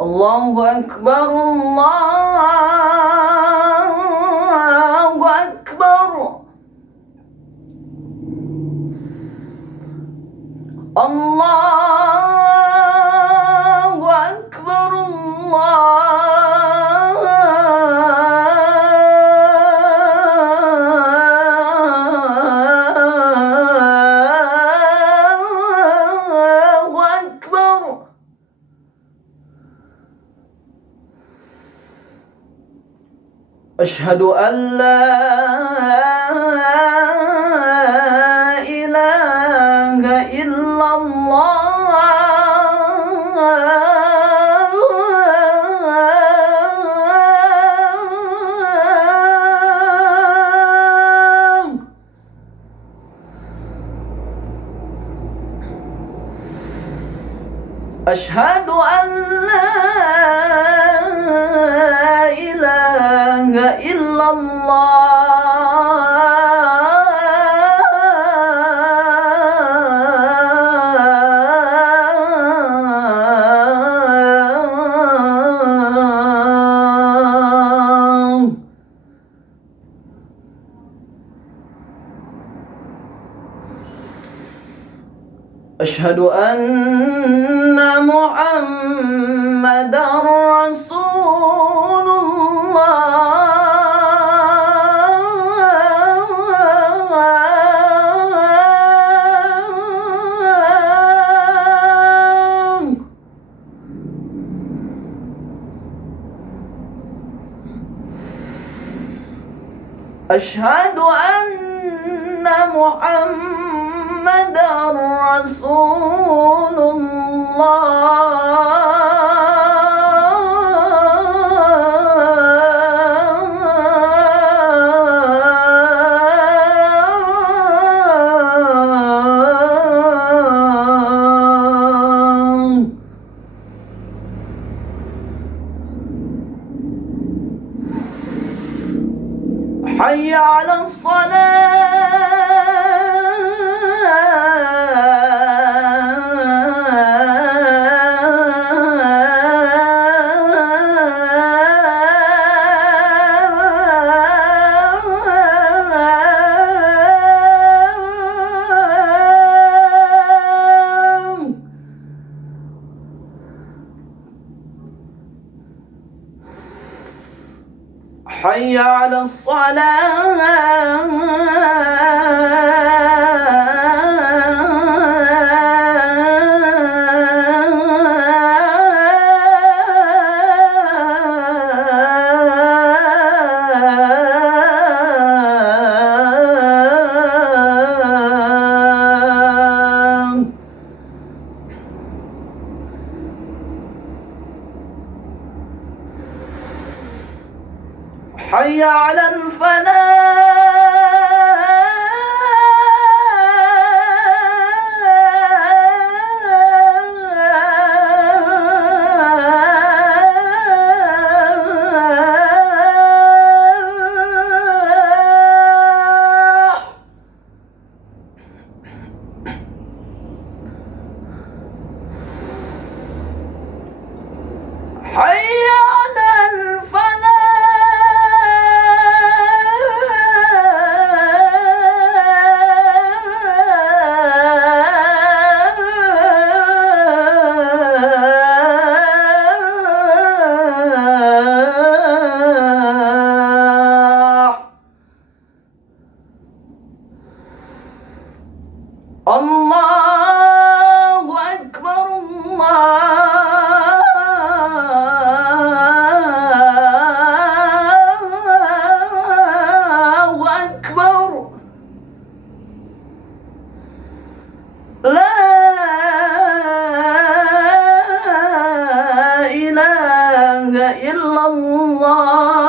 الله أكبر الله أكبر الله أكبر الله أكبر. أشهد أن لا إله إلا الله أشهد أن لا إله إلا الله. أشهد أن محمدًا رسول الله. أشهد أن محمدًا رسول الله. حي على حي على الصلاة. حي على الفلاح. حي على الله أكبر الله أكبر. لا إله إلا الله.